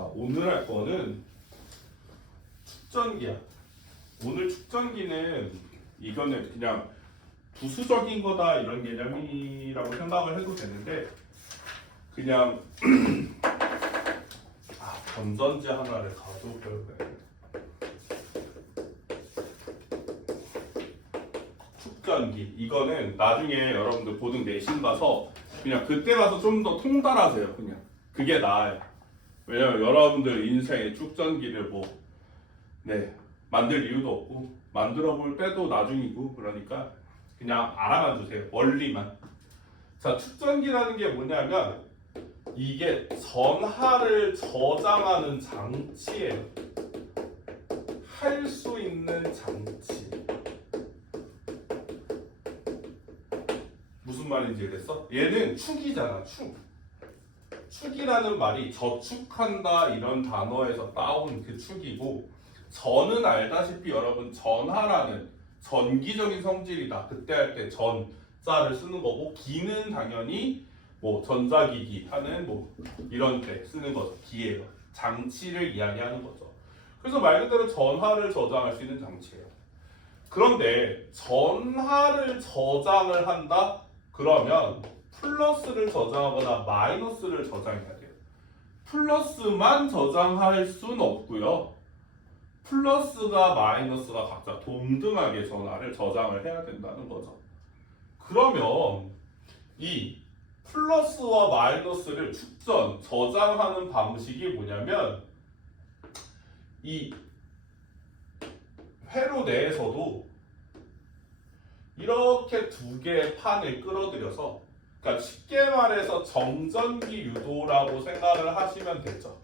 자, 오늘 할 거는 축전기야. 오늘 축전기는 이거는 그냥 부수적인 거다 이런 개념이라고 생각을 해도 되는데 그냥 건전지 하나를 가져올 거예요. 축전기 이거는 나중에 여러분들 고등 내신 가서 그냥 그때 가서 좀 더 통달하세요. 그냥 그게 나아요. 왜냐면 여러분들 인생에 축전기를 만들 이유도 없고 만들어 볼 때도 나중이고 그러니까 그냥 알아만 두세요. 원리만. 자, 축전기라는 게 뭐냐면 이게 전하를 저장하는 장치예요. 할 수 있는 장치. 무슨 말인지 이랬어? 얘는 축이잖아, 축. 축이라는 말이 저축한다 이런 단어에서 따온 그 축이고 전은 알다시피 여러분 전하라는 전기적인 성질이다. 그때 할 때 전자를 쓰는 거고 기는 당연히 전자기기 하는 이런 때 쓰는 거죠. 기예요. 장치를 이야기하는 거죠. 그래서 말 그대로 전하를 저장할 수 있는 장치예요. 그런데 전하를 저장을 한다? 그러면 플러스를 저장하거나 마이너스를 저장해야 돼요. 플러스만 저장할 수는 없고요. 플러스가 마이너스가 각자 동등하게 전하를 저장을 해야 된다는 거죠. 그러면 이 플러스와 마이너스를 축전, 저장하는 방식이 뭐냐면 이 회로 내에서도 이렇게 두 개의 판을 끌어들여서 그러니까 쉽게 말해서 정전기 유도라고 생각을 하시면 되죠.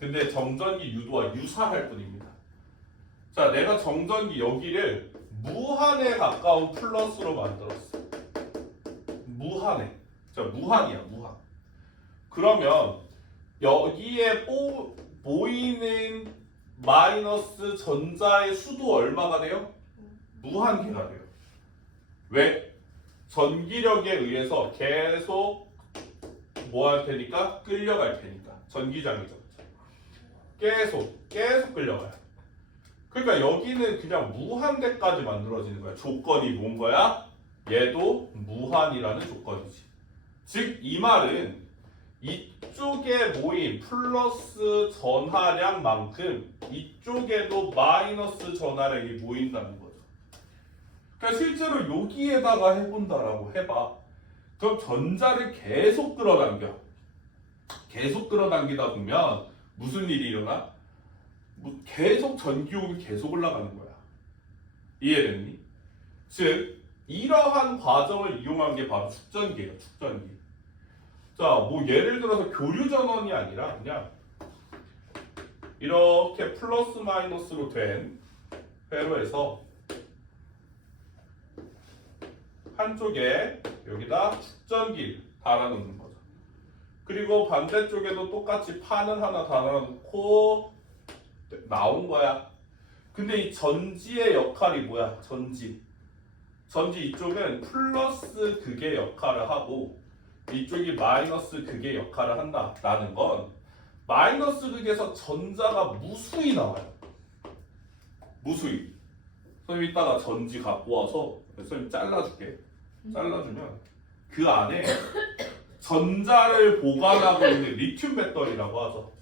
근데 정전기 유도와 유사할 뿐입니다. 자, 내가 정전기 여기를 무한에 가까운 플러스로 만들었어. 무한에. 자, 무한이야, 무한. 그러면 여기에 보이는 마이너스 전자의 수도 얼마가 돼요? 무한계가 돼요. 왜? 전기력에 의해서 계속 할 테니까? 끌려갈 테니까. 전기장이죠. 계속 끌려가요. 그러니까 여기는 그냥 무한대까지 만들어지는 거야. 조건이 뭔 거야? 얘도 무한이라는 조건이지. 즉 이 말은 이쪽에 모인 플러스 전하량만큼 이쪽에도 마이너스 전하량이 모인다는 거죠. 그러니까 실제로 여기에다가 해본다라고 해봐. 그럼 전자를 계속 끌어당겨. 계속 끌어당기다 보면 무슨 일이 일어나? 계속 전기용이 계속 올라가는 거야. 이해됐니? 즉 이러한 과정을 이용한 게 바로 축전기예요. 축전기. 자, 예를 들어서 교류 전원이 아니라 그냥 이렇게 플러스 마이너스로 된 회로에서 한쪽에 여기다 축전기를 달아놓는 거죠. 그리고 반대쪽에도 똑같이 판을 하나 달아놓고 나온 거야. 근데 이 전지의 역할이 뭐야? 전지 이쪽은 플러스 극의 역할을 하고 이쪽이 마이너스 극의 역할을 한다라는 건 마이너스 극에서 전자가 무수히 나와요. 무수히. 선생님 이따가 전지 갖고 와서 선생님 잘라줄게. 잘라주면 그 안에 전자를 보관하고 있는 리튬 배터리라고 하죠.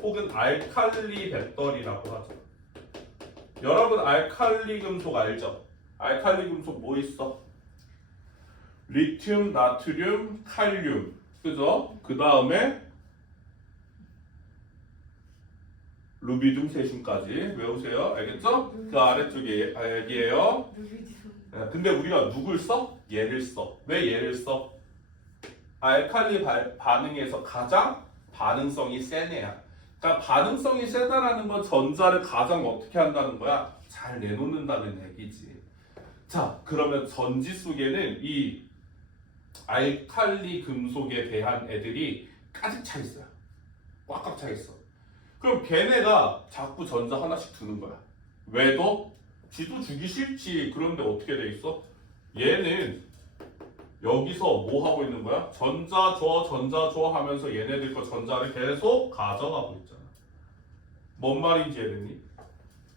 혹은 알칼리 배터리라고 하죠. 여러분 알칼리 금속 알죠? 알칼리 금속 뭐 있어? 리튬, 나트륨, 칼륨. 그죠? 그 다음에 루비듐, 세슘까지 외우세요. 알겠죠? 그 아래쪽에 여기에요. 근데 우리가 누굴 써? 얘를 써. 왜 얘를 써? 알칼리 반응에서 가장 반응성이 센 애야. 그러니까 반응성이 세다라는 건 전자를 가장 어떻게 한다는 거야? 잘 내놓는다는 얘기지. 자, 그러면 전지 속에는 이 알칼리 금속에 대한 애들이 가득 차 있어요. 꽉꽉 차 있어. 그럼 걔네가 자꾸 전자 하나씩 두는 거야. 왜 더? 지도 주기 싫지. 그런데 어떻게 돼 있어? 얘는 여기서 뭐 하고 있는 거야? 전자 줘 하면서 얘네들 거 전자를 계속 가져가고 있잖아. 뭔 말인지 이해됐니?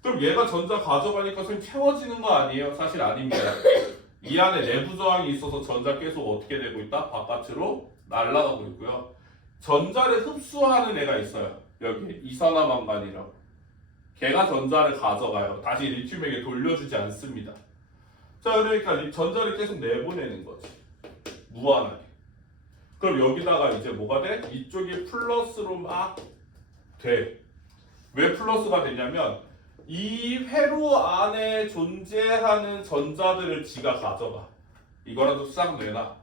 그럼 얘가 전자 가져가니까 좀 채워지는 거 아니에요? 사실 아닙니다. 이 안에 내부 저항이 있어서 전자 계속 어떻게 되고 있다? 바깥으로 날아가고 있고요. 전자를 흡수하는 애가 있어요. 여기 이산화망간이라고. 걔가 전자를 가져가요. 다시 리튬에게 돌려주지 않습니다. 자, 그러니까 이 전자를 계속 내보내는 거지. 무한하게. 그럼 여기다가 이제 뭐가 돼? 이쪽이 플러스로 막 돼. 왜 플러스가 되냐면 이 회로 안에 존재하는 전자들을 지가 가져가. 이거라도 싹 내놔.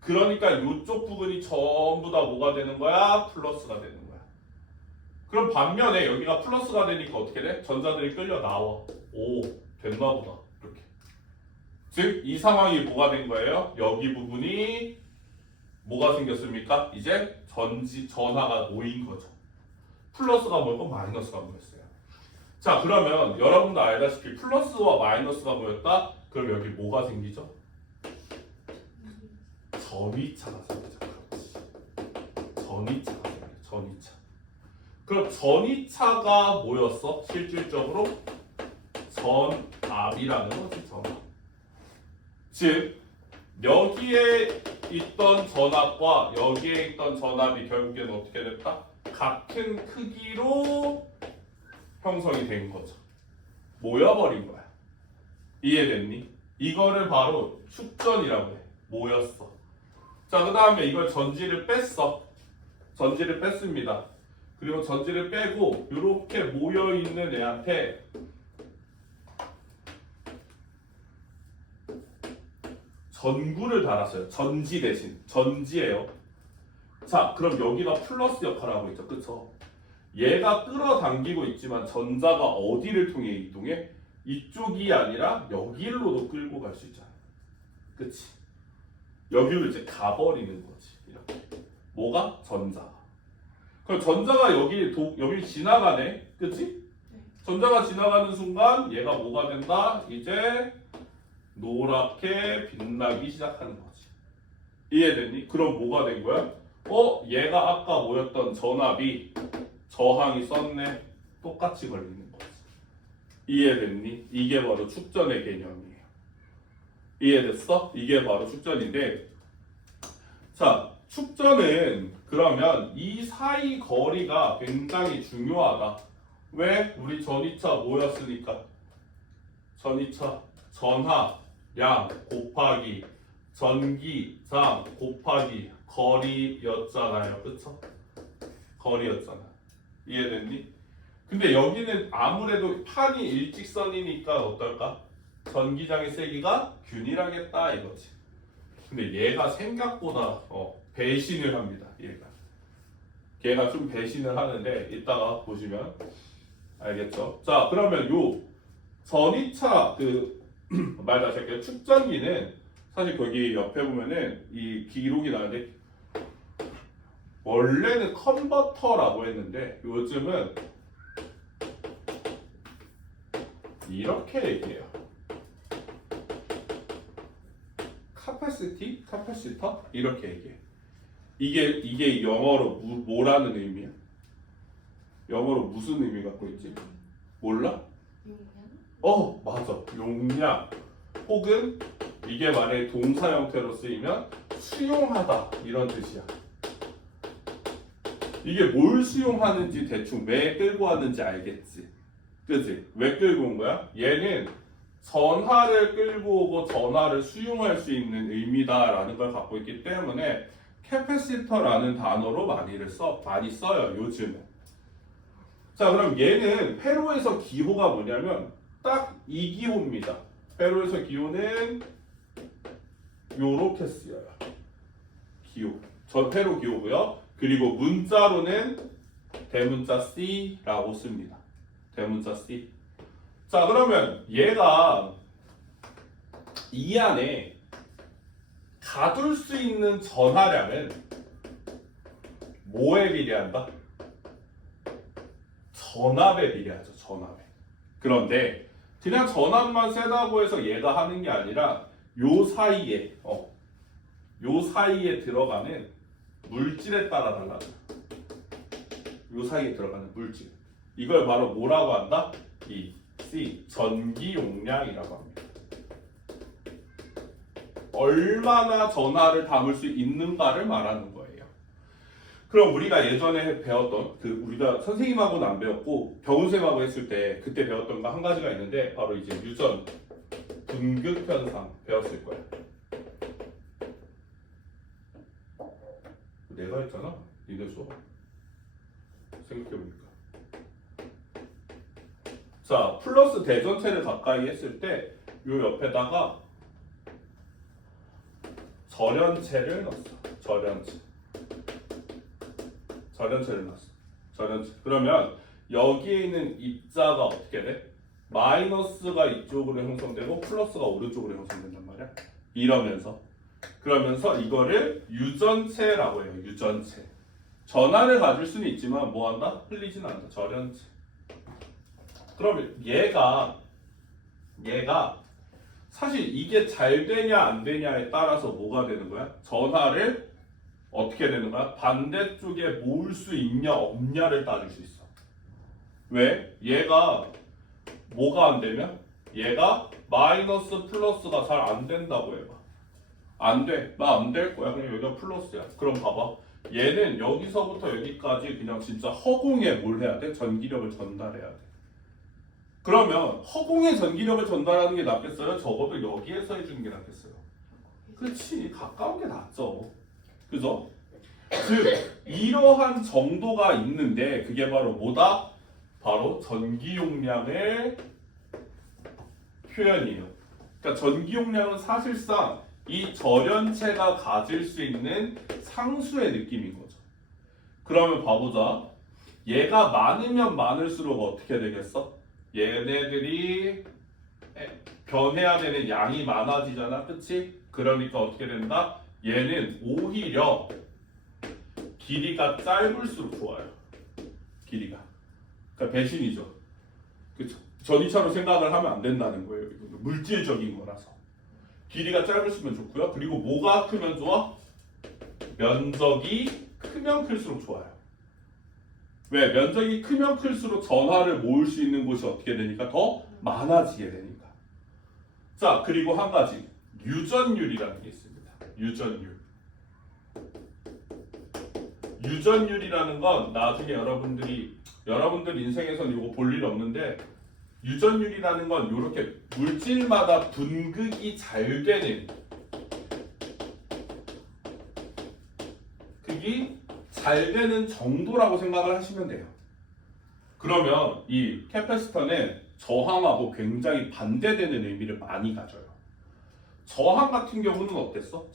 그러니까 이쪽 부분이 전부 다 뭐가 되는 거야? 플러스가 되는 거야. 그럼 반면에 여기가 플러스가 되니까 어떻게 돼? 전자들이 끌려 나와. 오, 됐나 보다. 이렇게. 즉, 이 상황이 뭐가 된 거예요? 여기 부분이 뭐가 생겼습니까? 이제 전하가 모인 거죠. 플러스가 모였고 마이너스가 모였어요. 자, 그러면 여러분도 알다시피 플러스와 마이너스가 모였다? 그럼 여기 뭐가 생기죠? 전위차가 생기죠. 그렇지. 전위차가 생겨요. 전위차. 그럼 전위차가 뭐였어? 실질적으로 전압이라는 거지. 전압. 즉 여기에 있던 전압과 여기에 있던 전압이 결국에는 어떻게 됐다? 같은 크기로 형성이 된 거죠. 모여버린 거야. 이해됐니? 이거를 바로 축전이라고 해. 모였어. 자, 그 다음에 이걸 전지를 뺐어. 전지를 뺐습니다. 그리고 전지를 빼고 이렇게 모여있는 애한테 전구를 달았어요. 전지 대신. 전지예요. 자, 그럼 여기가 플러스 역할을 하고 있죠. 그쵸? 얘가 끌어당기고 있지만 전자가 어디를 통해 이동해? 이쪽이 아니라 여기로도 끌고 갈 수 있잖아. 그치? 여기로 이제 가버리는 거지. 이렇게. 뭐가? 전자가. 그럼 전자가 여기 지나가네. 그치? 전자가 지나가는 순간 얘가 뭐가 된다? 이제 노랗게 빛나기 시작하는 거지. 이해됐니? 그럼 뭐가 된 거야? 얘가 아까 모였던 전압이 저항이 썼네. 똑같이 걸리는 거지. 이해됐니? 이게 바로 축전의 개념이에요. 이해됐어? 이게 바로 축전인데, 자, 축전은 그러면 이 사이 거리가 굉장히 중요하다. 왜? 우리 전위차 모였으니까. 전위차 전하 양 곱하기 전기장 곱하기 거리였잖아요. 그쵸? 거리였잖아. 이해됐니? 근데 여기는 아무래도 판이 일직선이니까 어떨까? 전기장의 세기가 균일하겠다 이거지. 근데 얘가 생각보다 배신을 합니다. 얘가 좀 배신을 하는데 이따가 보시면 알겠죠? 자, 그러면 요 전위차 말 다시 할게요. 축전기는 사실 거기 옆에 보면은 이 기록이 나는데 원래는 컨버터라고 했는데 요즘은 이렇게 얘기해요. 카파시터 이렇게 얘기해. 이게 영어로 뭐라는 의미야? 영어로 무슨 의미 갖고 있지? 몰라? 맞아. 용량. 혹은 이게 만약에 동사 형태로 쓰이면 수용하다 이런 뜻이야. 이게 뭘 수용하는지 대충 왜 끌고 왔는지 알겠지? 그치? 왜 끌고 온 거야? 얘는 전하를 끌고 오고 전하를 수용할 수 있는 의미다라는 걸 갖고 있기 때문에 캐패시터라는 단어로 많이 써요. 요즘은. 자, 그럼 얘는 회로에서 기호가 뭐냐면 딱 이 기호입니다. 회로에서 기호는 요렇게 쓰여요. 기호. 회로 기호고요. 그리고 문자로는 대문자 C라고 씁니다. 대문자 C. 자, 그러면 얘가 이 안에 가둘 수 있는 전하량은 뭐에 비례한다? 전압에 비례하죠. 전압에. 그런데 그냥 전압만 세다고 해서 얘가 하는 게 아니라 요 사이에 요 사이에 들어가는 물질에 따라 달라져. 요 사이에 들어가는 물질. 이걸 바로 뭐라고 한다? 이 C 전기 용량이라고 합니다. 얼마나 전하를 담을 수 있는가를 말하는 거예요. 그럼 우리가 예전에 배웠던 우리가 선생님하고는 안 배웠고 병훈쌤하고 했을 때 그때 배웠던 거 한 가지가 있는데 바로 이제 유전 분극 현상 배웠을 거야. 내가 했잖아. 니네 수업. 생각해보니까. 자, 플러스 대전체를 가까이 했을 때 요 옆에다가 절연체를 넣었어. 절연체를 넣었어. 절연체. 그러면 여기에 있는 입자가 어떻게 돼? 마이너스가 이쪽으로 형성되고 플러스가 오른쪽으로 형성된단 말이야. 그러면서 이거를 유전체라고 해요. 유전체. 전하를 가질 수는 있지만 뭐 한다? 흘리진 않는다. 절연체. 그러면 얘가 사실 이게 잘 되냐 안 되냐에 따라서 뭐가 되는 거야? 전하를 어떻게 되는 거야? 반대쪽에 모을 수 있냐 없냐를 따질 수 있어. 왜? 얘가 뭐가 안 되면? 얘가 마이너스 플러스가 잘 안 된다고 해봐. 안 돼. 나 안 될 거야. 그냥 여기가 플러스야. 그럼 봐봐. 얘는 여기서부터 여기까지 그냥 진짜 허공에 뭘 해야 돼? 전기력을 전달해야 돼. 그러면 허공에 전기력을 전달하는 게 낫겠어요? 적어도 여기에서 해주는 게 낫겠어요? 그렇지. 가까운 게 낫죠. 그죠? 즉 이러한 정도가 있는데 그게 바로 뭐다? 바로 전기 용량의 표현이에요. 그러니까 전기 용량은 사실상 이 절연체가 가질 수 있는 상수의 느낌인 거죠. 그러면 봐보자. 얘가 많으면 많을수록 어떻게 되겠어? 얘네들이 변해야 되는 양이 많아지잖아. 그치? 그러니까 어떻게 된다? 얘는 오히려 길이가 짧을수록 좋아요. 길이가. 그러니까 배신이죠. 그쵸? 전이차로 생각을 하면 안 된다는 거예요. 이거는 물질적인 거라서. 길이가 짧으시면 좋고요. 그리고 뭐가 크면 좋아? 면적이 크면 클수록 좋아요. 왜? 면적이 크면 클수록 전하를 모을 수 있는 곳이 어떻게 되니까? 더 많아지게 되니까. 자, 그리고 한 가지. 유전율이라는 게 있습니다. 유전율이라는 건 나중에 여러분들 인생에서는 이거 볼 일 없는데 유전율이라는 건 이렇게 물질마다 분극이 잘 되는 잘 되는 정도라고 생각을 하시면 돼요. 그러면 이 캐패시터는 저항하고 굉장히 반대되는 의미를 많이 가져요. 저항 같은 경우는 어땠어?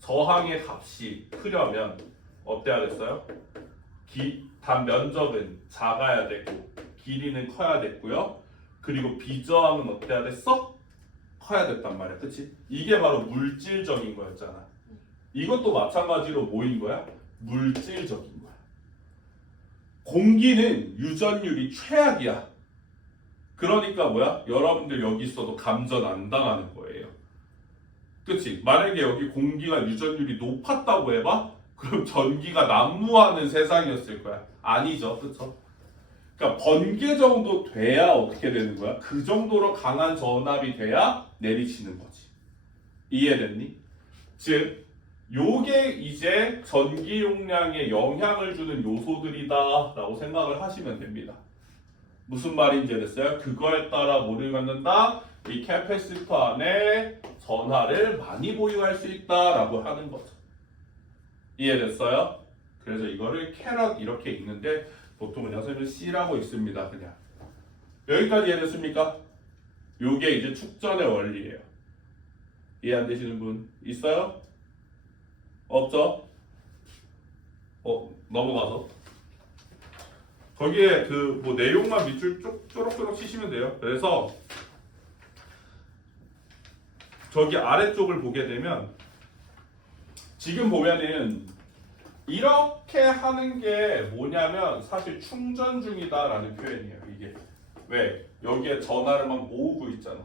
저항의 값이 크려면 어때야겠어요? 단 면적은 작아야 되고 길이는 커야 됐고요. 그리고 비저항은 어때야 됐어? 커야 됐단 말이야. 그치? 이게 바로 물질적인 거였잖아. 이것도 마찬가지로 뭐인 거야? 물질적인 거야. 공기는 유전율이 최악이야. 그러니까 뭐야? 여러분들 여기 있어도 감전 안 당하는 거예요. 그치? 만약에 여기 공기가 유전율이 높았다고 해봐? 그럼 전기가 난무하는 세상이었을 거야. 아니죠. 그쵸? 그러니까 번개 정도 돼야 어떻게 되는 거야? 그 정도로 강한 전압이 돼야 내리치는 거지. 이해됐니? 즉 요게 이제 전기 용량에 영향을 주는 요소들이다 라고 생각을 하시면 됩니다. 무슨 말인지 알겠어요? 그거에 따라 뭐를 갖는다? 이 캐패시터 안에 전하를 많이 보유할 수 있다 라고 하는 거죠. 이해됐어요? 그래서 이거를 캐럿 이렇게 읽는데 보통은 선생님은 C라고 있습니다. 그냥 여기까지 이해됐습니까? 요게 이제 축전의 원리예요. 이해 안 되시는 분 있어요? 없죠? 넘어가서 거기에 그 뭐 내용만 밑줄 쪼록쪼록 치시면 돼요. 그래서 저기 아래쪽을 보게 되면 지금 보면은 이렇게 하는 게 뭐냐면 사실 충전 중이다라는 표현이에요. 이게 왜? 여기에 전하를 막 모으고 있잖아.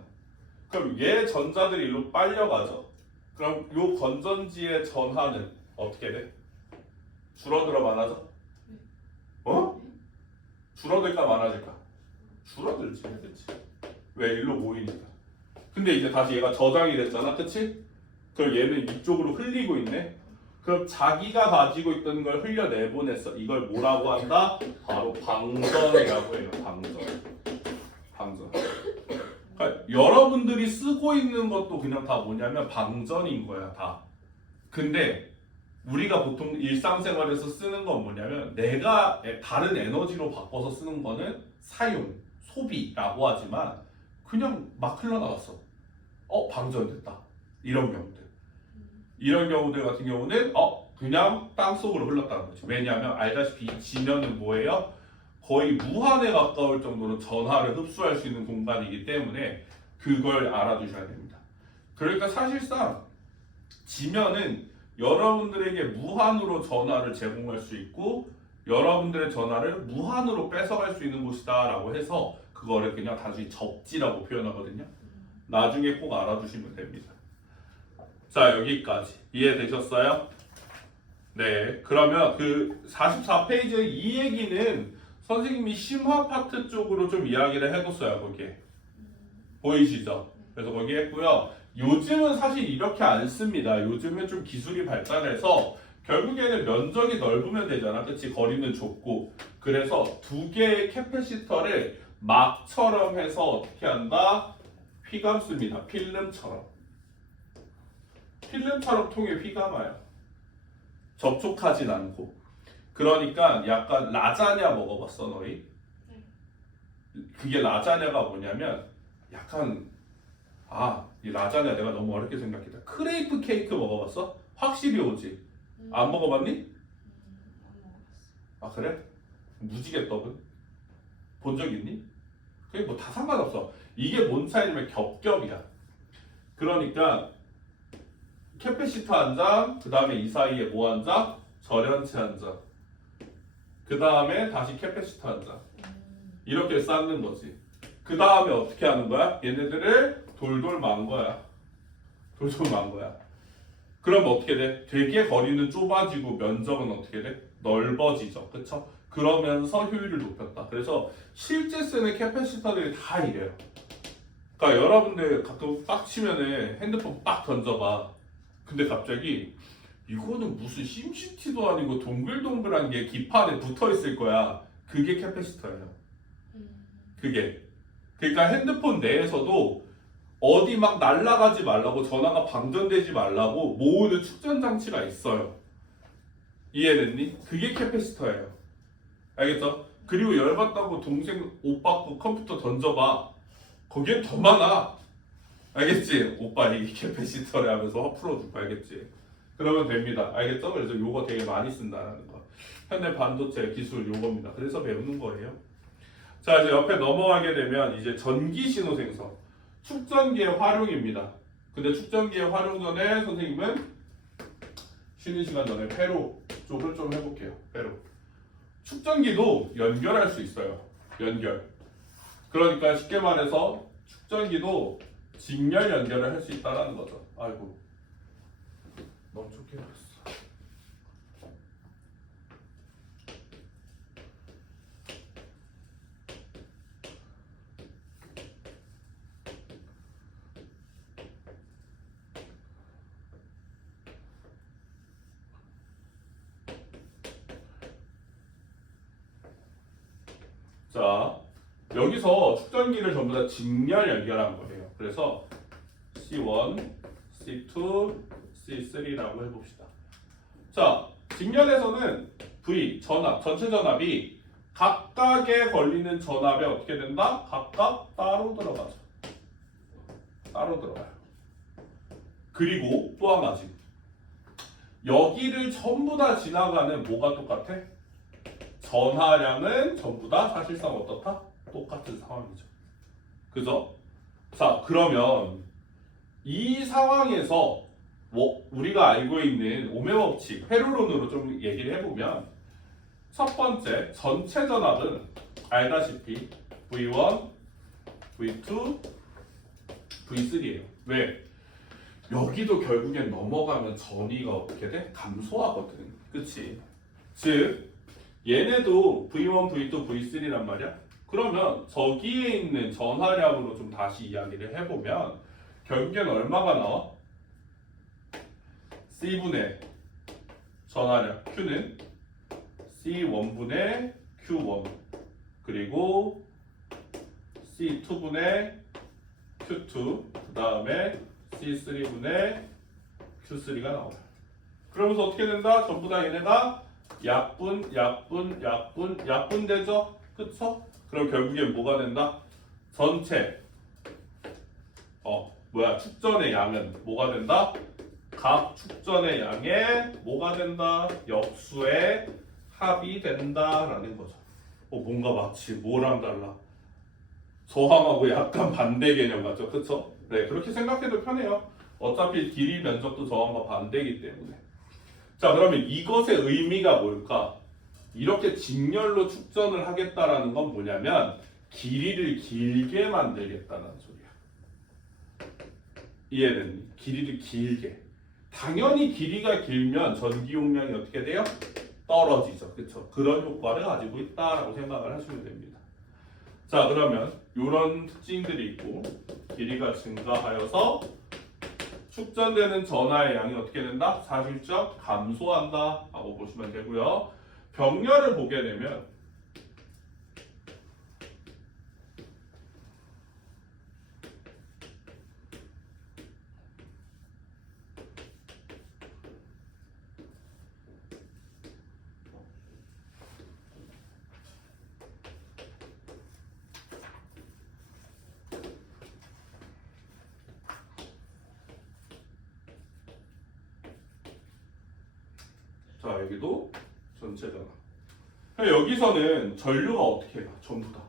그럼 얘 전자들이 일로 빨려가죠. 그럼 요 건전지의 전하는 어떻게 돼? 줄어들어 많아져? 어? 줄어들까 많아질까? 줄어들지, 그렇지. 왜? 일로 모이니까. 근데 이제 다시 얘가 저장이 됐잖아, 그치? 그럼 얘는 이쪽으로 흘리고 있네. 그럼 자기가 가지고 있던 걸 흘려내보냈어. 이걸 뭐라고 한다? 바로 방전이라고 해요. 방전. 그러니까 여러분들이 쓰고 있는 것도 그냥 다 뭐냐면 방전인 거야, 다. 근데 우리가 보통 일상생활에서 쓰는 건 뭐냐면 내가 다른 에너지로 바꿔서 쓰는 거는 사용, 소비라고 하지만 그냥 막 흘러나갔어. 방전됐다. 이런 경우들. 이런 경우들 같은 경우는 그냥 땅속으로 흘렀다는 거지. 왜냐하면 알다시피 지면은 뭐예요? 거의 무한에 가까울 정도로 전하를 흡수할 수 있는 공간이기 때문에 그걸 알아두셔야 됩니다. 그러니까 사실상 지면은 여러분들에게 무한으로 전하를 제공할 수 있고 여러분들의 전하를 무한으로 뺏어갈 수 있는 곳이다 라고 해서 그거를 그냥 단순히 접지라고 표현하거든요. 나중에 꼭 알아두시면 됩니다. 자, 여기까지 이해되셨어요? 네, 그러면 그 44페이지의 이 얘기는 선생님이 심화 파트 쪽으로 좀 이야기를 해뒀어요. 거기에 보이시죠? 그래서 거기에 했고요. 요즘은 사실 이렇게 안 씁니다. 요즘은 좀 기술이 발달해서 결국에는 면적이 넓으면 되잖아. 그치? 거리는 좁고. 그래서 두 개의 캐패시터를 막처럼 해서 어떻게 한다? 휘감습니다. 필름처럼 통에 휘감아요. 접촉하진 않고. 그러니까 약간 라자냐 먹어봤어 너희? 그게 라자냐가 뭐냐면 약간 이 라자냐 내가 너무 어렵게 생각했다. 크레이프 케이크 먹어봤어? 확실히 오지? 안 먹어봤니? 안 먹어봤어. 그래? 무지개떡은? 본 적 있니? 그게 뭐 다 상관없어. 이게 뭔 차이냐면 겹겹이야. 그러니까 캐패시터 한 장, 그 다음에 이 사이에 뭐 한 장? 절연체 한 장. 그 다음에 다시 캐패시터 한 장. 이렇게 쌓는 거지. 그 다음에 어떻게 하는 거야? 얘네들을 돌돌 만 거야. 그럼 어떻게 돼? 되게 거리는 좁아지고 면적은 어떻게 돼? 넓어지죠. 그쵸? 그러면서 효율을 높였다. 그래서 실제 쓰는 캐패시터들이 다 이래요. 그러니까 여러분들 가끔 빡치면은 핸드폰 빡 던져봐. 근데 갑자기 이거는 무슨 심시티도 아니고 동글동글한 게 기판에 붙어 있을 거야. 그게 캐패시터예요. 그게. 그러니까 핸드폰 내에서도 어디 막 날아가지 말라고 전화가 방전되지 말라고 모으는 축전 장치가 있어요. 이해됐니? 그게 캐패시터예요. 알겠죠? 그리고 열받다고 동생 오빠 거 컴퓨터 던져봐. 거기엔 더 많아. 알겠지? 오빠 이게 캐패시터래 하면서 풀어주고 알겠지? 그러면 됩니다. 알겠죠? 그래서 요거 되게 많이 쓴다는 거. 현대 반도체 기술 요겁니다. 그래서 배우는 거예요. 자, 이제 옆에 넘어가게 되면 이제 전기 신호 생성. 축전기의 활용입니다. 근데 축전기의 활용 전에 선생님은 쉬는 시간 전에 회로 쪽을 좀 해볼게요. 회로. 축전기도 연결할 수 있어요. 연결. 그러니까 쉽게 말해서 축전기도 직렬 연결을 할 수 있다는 거죠. 아이고, 너무 좋게 그렸어. 자, 여기서 축전기를 전부 다 직렬 연결한 거예요. 그래서 C1, C2, C3라고 해봅시다. 자, 직렬에서는 V, 전압, 전체 전압이 각각에 걸리는 전압에 어떻게 된다? 각각 따로 들어가죠. 따로 들어가요. 그리고 또 한 가지. 여기를 전부 다 지나가는 뭐가 똑같아? 전하량은 전부 다 사실상 어떻다? 똑같은 상황이죠. 그죠? 자, 그러면 이 상황에서 우리가 알고 있는 오메 법칙, 회로론으로 좀 얘기를 해보면 첫 번째, 전체 전압은 알다시피 V1, V2, V3예요. 왜? 여기도 결국엔 넘어가면 전위가 어떻게 돼? 감소하거든. 그치? 즉 얘네도 V1, V2, V3란 말이야. 그러면 저기에 있는 전하량으로 좀 다시 이야기를 해보면 결국엔 얼마가 나와? C분의 전하량 Q는 C1분의 Q1 그리고 C2분의 Q2 그 다음에 C3분의 Q3가 나와요. 그러면서 어떻게 된다? 전부 다 얘네가 약분 되죠? 그쵸? 그럼 결국엔 뭐가 된다? 전체 축전의 양은 뭐가 된다? 각 축전의 양에 뭐가 된다? 역수의 합이 된다라는 거죠. 뭔가 마치 뭐랑 달라? 저항하고 약간 반대 개념 같죠? 그쵸? 네, 그렇게 생각해도 편해요. 어차피 길이 면적도 저항과 반대이기 때문에. 자, 그러면 이것의 의미가 뭘까? 이렇게 직렬로 축전을 하겠다라는 건 뭐냐면 길이를 길게 만들겠다는 소리야. 이해는 길이를 길게. 당연히 길이가 길면 전기 용량이 어떻게 돼요? 떨어지죠. 그렇죠? 그런 효과를 가지고 있다라고 생각을 하시면 됩니다. 자, 그러면 이런 특징들이 있고 길이가 증가하여서 축전되는 전하의 양이 어떻게 된다? 사실적 감소한다 라고 보시면 되고요. 병렬을 보게 되면 자, 여기도 전체잖아. 여기서는 전류가 어떻게 가? 전부 다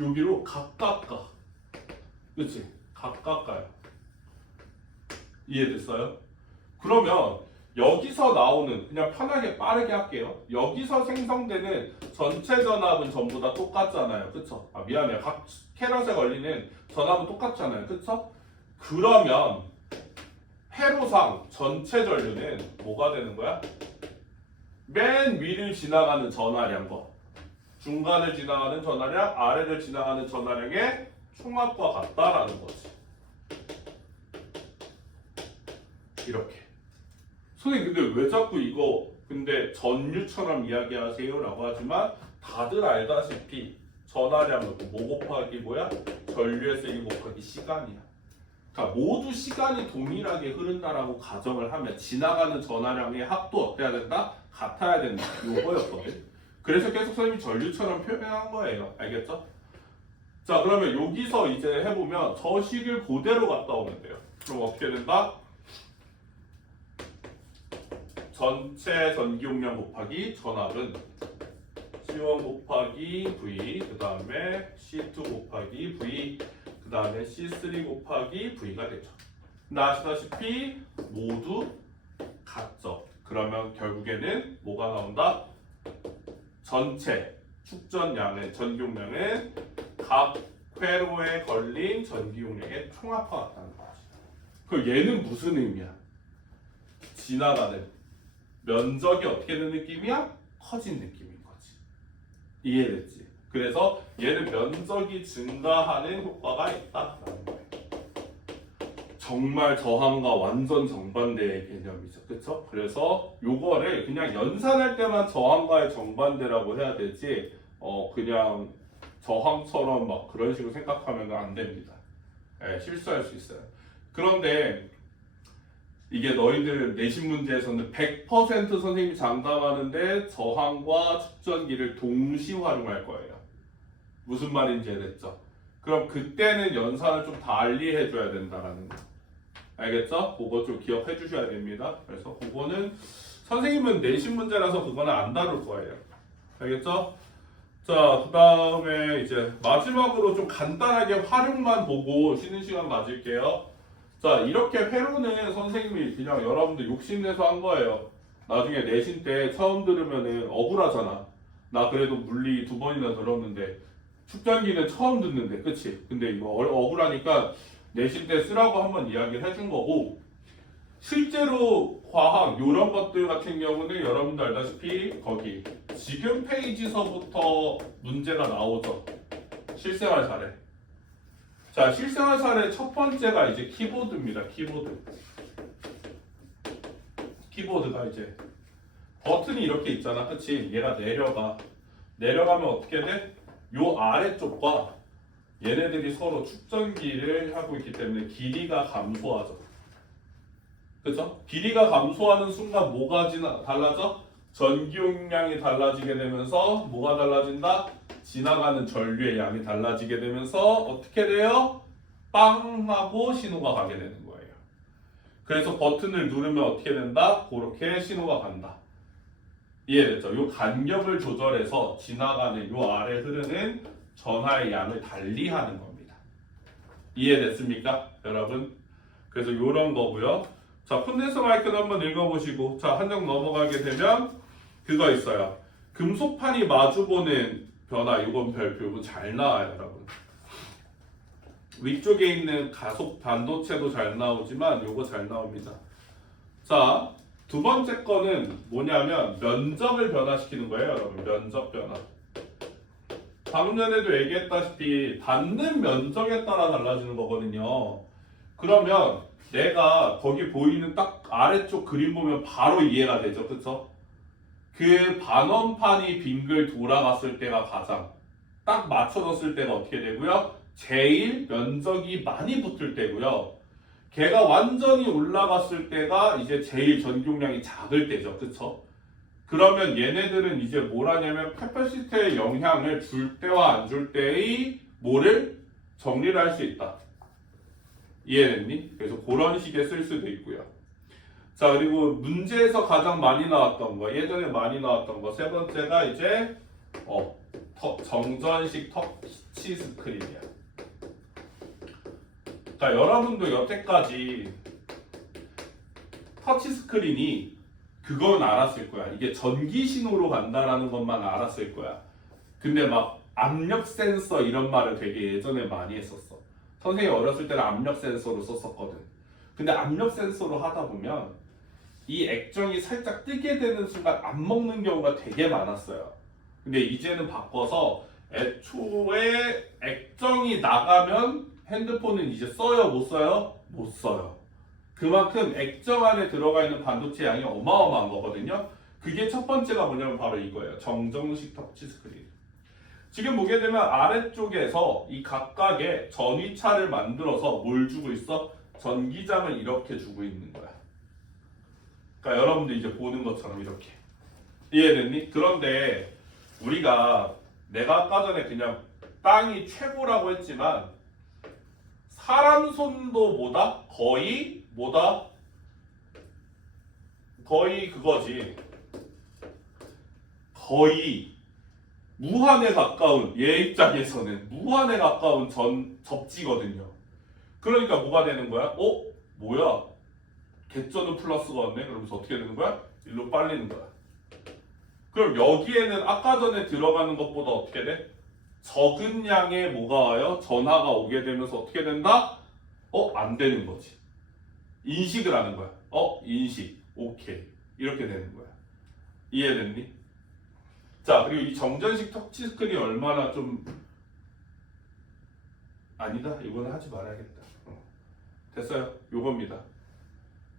여기로 각각 가. 그치? 각각 가요. 이해됐어요? 그러면 여기서 나오는 그냥 편하게 빠르게 할게요. 여기서 생성되는 전체 전압은 전부 다 똑같잖아요. 그쵸? 미안해요. 각 캐럿에 걸리는 전압은 똑같잖아요. 그쵸? 그러면 회로상 전체 전류는 뭐가 되는 거야? 맨 위를 지나가는 전하량과 중간을 지나가는 전하량, 아래를 지나가는 전하량의 총합과 같다라는 거지. 이렇게. 선생님 근데 왜 자꾸 이거 근데 전류처럼 이야기하세요? 라고 하지만 다들 알다시피 전하량은 뭐 곱하기 뭐야? 전류에서 1 곱하기 시간이야. 그러니까 모두 시간이 동일하게 흐른다라고 가정을 하면 지나가는 전하량의 합도 어때야 된다? 같아야 된다. 요거였거든. 그래서 계속 선생님이 전류처럼 표현한 거예요. 알겠죠? 자, 그러면 여기서 이제 해보면 저 식을 그대로 갖다 오면 돼요. 그럼 어떻게 된다? 전체 전기 용량 곱하기 전압은 C1 곱하기 V, 그 다음에 C2 곱하기 V, 그 다음에 C3 곱하기 V가 되죠. 근데 아시다시피 모두 같죠. 그러면 결국에는 뭐가 나온다? 전체 축전량은 전기 용량은 각 회로에 걸린 전기 용량의 총합과 같다는 거지. 그럼 얘는 무슨 의미야? 지나가는 면적이 어떻게 되는 느낌이야? 커진 느낌인 거지. 이해됐지? 그래서 얘는 면적이 증가하는 효과가 있다라는 거예요. 정말 저항과 완전 정반대의 개념이죠. 그쵸? 그래서 요거를 그냥 연산할 때만 저항과의 정반대라고 해야 되지 그냥 저항처럼 막 그런 식으로 생각하면 안 됩니다. 실수할 수 있어요. 그런데 이게 너희들 내신 문제에서는 100% 선생님이 장담하는데 저항과 축전기를 동시 활용할 거예요. 무슨 말인지 알겠죠? 그럼 그때는 연산을 좀 달리 해줘야 된다라는 거. 알겠죠? 그거 좀 기억해 주셔야 됩니다. 그래서 그거는 선생님은 내신 문제라서 그거는 안 다룰 거예요. 알겠죠? 자, 그 다음에 이제 마지막으로 좀 간단하게 활용만 보고 쉬는 시간 가질게요. 자, 이렇게 회로는 선생님이 그냥 여러분들 욕심내서 한 거예요. 나중에 내신 때 처음 들으면은 억울하잖아. 나 그래도 물리 2번이나 들었는데 축전기는 처음 듣는데, 그치? 근데 이거 억울하니까 내신 때 쓰라고 한번 이야기를 해준 거고, 실제로 과학 이런 것들 같은 경우는 여러분들 알다시피 거기 지금 페이지서부터 문제가 나오죠. 실생활 사례. 자, 실생활 사례 첫 번째가 이제 키보드입니다. 키보드가 이제 버튼이 이렇게 있잖아, 그치? 얘가 내려가면 어떻게 돼? 요 아래쪽과 얘네들이 서로 축전기를 하고 있기 때문에 길이가 감소하죠. 그죠? 길이가 감소하는 순간 뭐가 달라져? 전기 용량이 달라지게 되면서 뭐가 달라진다? 지나가는 전류의 양이 달라지게 되면서 어떻게 돼요? 빵 하고 신호가 가게 되는 거예요. 그래서 버튼을 누르면 어떻게 된다? 그렇게 신호가 간다. 이해됐죠? 요 간격을 조절해서 지나가는 요 아래 흐르는 전하의 양을 달리하는 겁니다. 이해됐습니까? 여러분? 그래서 요런 거고요. 자, 콘덴서 마이크도 한번 읽어보시고, 자, 한 장 넘어가게 되면 그거 있어요. 금속판이 마주보는 변화, 이건 별표, 이거 잘 나와요, 여러분. 위쪽에 있는 가속 반도체도 잘 나오지만 요거 잘 나옵니다. 자, 두 번째 거는 뭐냐면 면적을 변화시키는 거예요, 여러분. 면적 변화. 방금 전에도 얘기했다시피 닿는 면적에 따라 달라지는 거거든요. 그러면 내가 거기 보이는 딱 아래쪽 그림 보면 바로 이해가 되죠, 그쵸? 그 반원판이 빙글 돌아갔을 때가 가장 딱 맞춰졌을 때가 어떻게 되고요? 제일 면적이 많이 붙을 때고요. 걔가 완전히 올라갔을 때가 이제 제일 전기용량이 작을 때죠, 그쵸? 그러면 얘네들은 이제 뭘 하냐면 캐퍼시티의 영향을 줄 때와 안 줄 때의 뭐를 정리를 할 수 있다. 이해됐니? 그래서 그런 식의 쓸 수도 있고요. 자, 그리고 문제에서 가장 많이 나왔던 거, 예전에 많이 나왔던 거, 세 번째가 이제 정전식 터치 스크린이야. 자, 여러분도 여태까지 터치 스크린이 그건 알았을 거야. 이게 전기 신호로 간다라는 것만 알았을 거야. 근데 막 압력 센서 이런 말을 되게 예전에 많이 했었어. 선생님이 어렸을 때는 압력 센서로 썼었거든. 근데 압력 센서로 하다 보면 이 액정이 살짝 뜨게 되는 순간 안 먹는 경우가 되게 많았어요. 근데 이제는 바꿔서 애초에 액정이 나가면 핸드폰은 이제 써요, 못 써요? 못 써요. 그만큼 액정 안에 들어가 있는 반도체 양이 어마어마한 거거든요. 그게 첫 번째가 뭐냐면 바로 이거예요. 정정식 터치 스크린. 지금 보게 되면 아래쪽에서 이 각각의 전위차를 만들어서 뭘 주고 있어? 전기장을 이렇게 주고 있는 거야. 그러니까 여러분들 이제 보는 것처럼 이렇게. 이해됐니? 그런데 내가 아까 전에 그냥 땅이 최고라고 했지만 사람 손도 거의 그거지. 거의 무한에 가까운, 얘 입장에서는 무한에 가까운 접지거든요. 그러니까 뭐가 되는 거야? 뭐야? 개쩌는 플러스가 왔네? 그러면서 어떻게 되는 거야? 일로 빨리는 거야. 그럼 여기에는 아까 전에 들어가는 것보다 어떻게 돼? 적은 양의 뭐가 와요? 전하가 오게 되면서 어떻게 된다? 안 되는 거지. 인식을 하는 거야. 인식. 오케이. 이렇게 되는 거야. 이해됐니? 자, 그리고 이 정전식 터치 스크린이 얼마나 좀 아니다. 이거는 하지 말아야겠다. 됐어요. 요겁니다.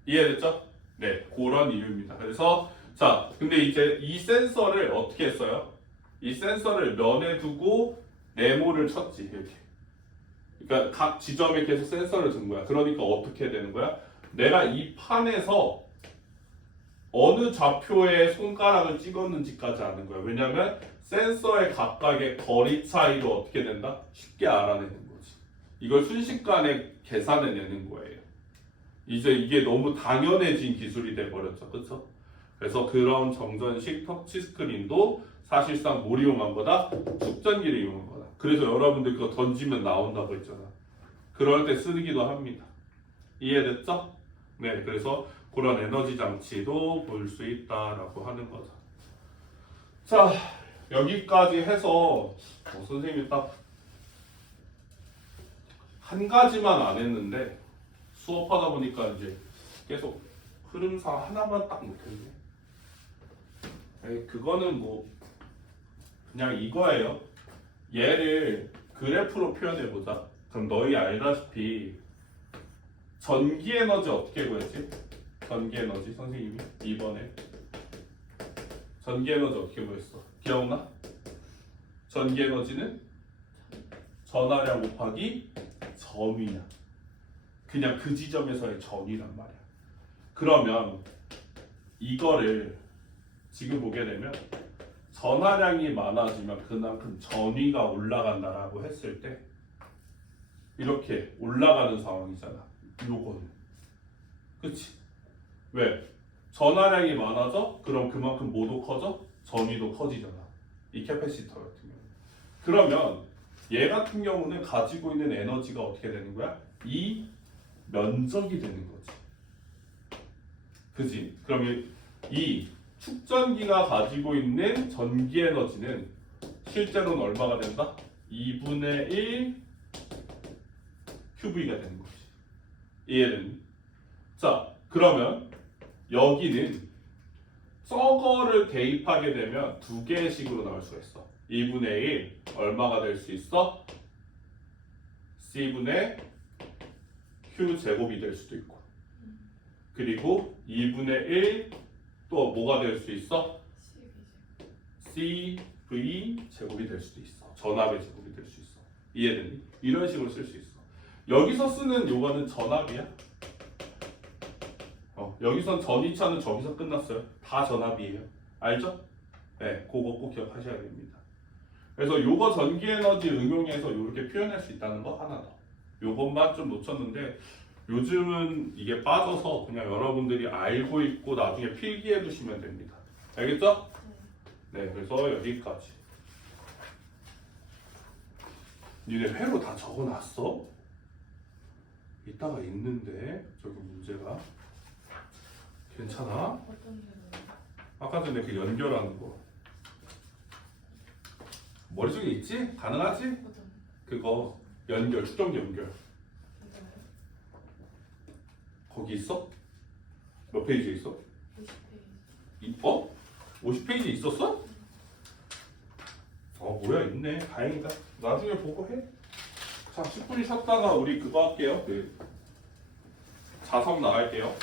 이해됐죠? 네, 그런 이유입니다. 그래서 자, 근데 이제 이 센서를 어떻게 했어요? 이 센서를 면에 두고 네모를 쳤지, 이렇게. 그러니까 각 지점에 계속 센서를 둔 거야. 그러니까 어떻게 되는 거야? 내가 이 판에서 어느 좌표에 손가락을 찍었는지까지 아는 거야. 왜냐면 센서의 각각의 거리 차이로 어떻게 된다? 쉽게 알아내는 거지. 이걸 순식간에 계산해내는 거예요. 이제 이게 너무 당연해진 기술이 돼버렸죠. 그렇죠? 그래서 그런 정전식 터치 스크린도 사실상 뭘 이용한 거다? 축전기를 이용한 거다. 그래서 여러분들 그거 던지면 나온다고 했잖아. 그럴 때 쓰기도 합니다. 이해됐죠? 네, 그래서 그런 에너지 장치도 볼 수 있다라고 하는 거죠. 자, 여기까지 해서 선생님이 딱 한 가지만 안 했는데 수업하다 보니까 이제 계속 흐름상 하나만 딱 못했네. 그거는 뭐 그냥 이거예요. 얘를 그래프로 표현해 보자. 그럼 너희 알다시피 전기 에너지 어떻게 구했지? 전기 에너지 선생님이 이번에 전기 에너지 어떻게 구했어? 기억나? 전기 에너지는 전하량 곱하기 전위야. 그냥 그 지점에서의 전위란 말이야. 그러면 이거를 지금 보게 되면 전하량이 많아지면 그만큼 전위가 올라간다라고 했을 때 이렇게 올라가는 상황이잖아. 요거는 그치? 왜? 전하량이 많아져? 그럼 그만큼 뭐도 커져? 전위도 커지잖아. 이 캐패시터 같은 경우. 그러면 얘 같은 경우는 가지고 있는 에너지가 어떻게 되는 거야? 이 면적이 되는 거지. 그지? 그러면 이 축전기가 가지고 있는 전기 에너지는 실제로는 얼마가 된다? 2분의 1 QV가 되는 거지. 이해되니? 자, 그러면 여기는 저거를 대입하게 되면 두 개의 식으로 나올 수가 있어. 2분의 1 얼마가 될 수 있어? C분의 Q 제곱이 될 수도 있고, 그리고 2분의 1 또 뭐가 될 수 있어? CV 제곱이 될 수도 있어. 전압의 제곱이 될 수 있어. 이해되니? 이런 식으로 쓸 수 있어. 여기서 쓰는 요거는 전압이야. 여기선 전이차는 저기서 끝났어요. 다 전압이에요. 알죠? 네, 그거 꼭 기억하셔야 됩니다. 그래서 요거 전기 에너지 응용해서 이렇게 표현할 수 있다는 거 하나 더. 요것만 좀 놓쳤는데 요즘은 이게 빠져서 그냥 여러분들이 알고 있고 나중에 필기해 두시면 됩니다. 알겠죠? 네, 그래서 여기까지. 니네 회로 다 적어놨어? 이따가 있는데 저기 문제가 괜찮아? 어떤 게 아까 전에 그 연결하는 거 머릿속에 있지? 가능하지? 어떤 그거 연결, 축전기 연결 괜찮아요? 거기 있어? 몇 페이지에 있어? 50페이지. 50페이지 있었어? 뭐야 있네. 다행이다. 나중에 보고 해. 자 10분 쉬었다가 우리 그거 할게요. 그 자석 나갈게요.